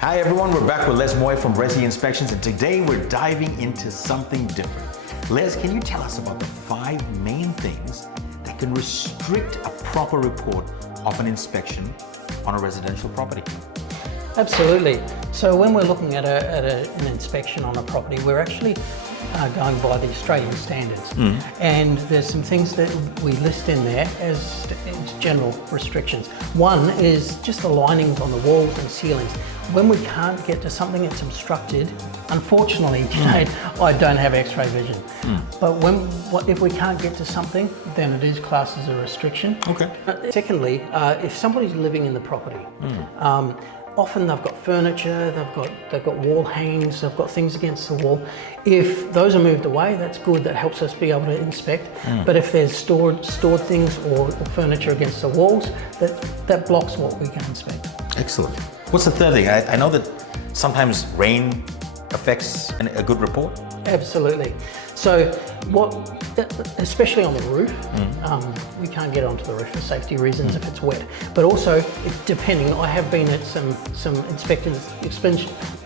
Hi everyone, we're back with Les Moy from Resi Inspections, and today we're diving into something different. Les, can you tell us about the 5 main things that can restrict a proper report of an inspection on a residential property? Absolutely. So when we're looking at an inspection on a property, we're actually going by the Australian standards. And there's some things that we list in there as general restrictions. One is just the linings on the walls and ceilings. When we can't get to something that's obstructed, unfortunately, Junaid, I don't have X-ray vision. But if we can't get to something, then it is classed as a restriction. Okay. Secondly, if somebody's living in the property, often they've got furniture, they've got wall hangings, they've got things against the wall. If those are moved away, that's good. That helps us be able to inspect. But if there's stored things or furniture against the walls, that blocks what we can inspect. Excellent. What's the third thing? I know that sometimes rain affects a good report. Absolutely. So especially on the roof, we can't get onto the roof for safety reasons if it's wet. But also, depending, I have been at some inspections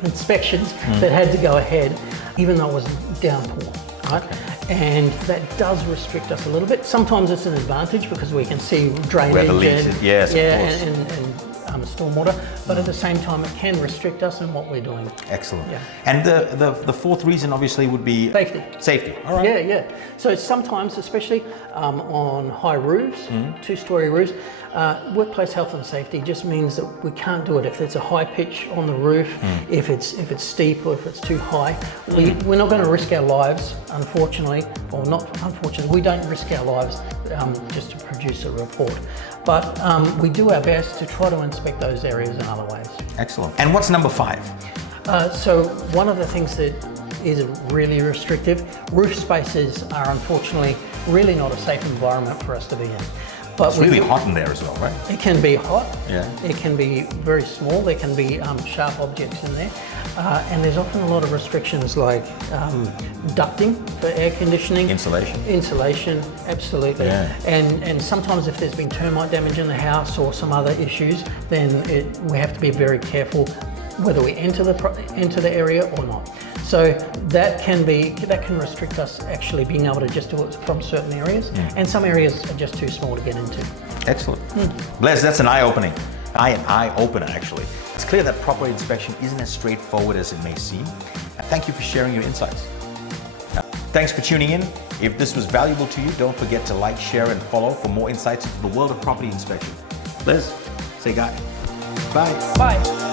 that had to go ahead, even though it was downpour, right? Okay. And that does restrict us a little bit. Sometimes it's an advantage because we can see drainage Where the leaks, yes, and stormwater, but at the same time it can restrict us in what we're doing. Excellent. Yeah. And the fourth reason obviously would be safety. Safety. All right. Yeah. So sometimes, especially on high roofs, 2-story roofs, workplace health and safety just means that we can't do it if there's a high pitch on the roof, if it's steep or if it's too high. We're not going to risk our lives, unfortunately, or not unfortunately. We don't risk our lives just to produce a report. But we do our best to try to inspect those areas in other ways. Excellent. And what's number 5? So one of the things that is really restrictive, roof spaces are unfortunately really not a safe environment for us to be in. But it's really hot in there as well, right? It can be hot. Yeah. It can be very small. There can be sharp objects in there. And there's often a lot of restrictions like ducting for air conditioning. Insulation, absolutely. Yeah. And sometimes if there's been termite damage in the house or some other issues, then we have to be very careful whether we enter the area or not. So that can restrict us actually being able to just do it from certain areas, and some areas are just too small to get into. Excellent. Les, that's an eye-opener actually. It's clear that proper inspection isn't as straightforward as it may seem. Thank you for sharing your insights. Thanks for tuning in. If this was valuable to you, don't forget to like, share, and follow for more insights into the world of property inspection. Les, say bye. Bye. Bye.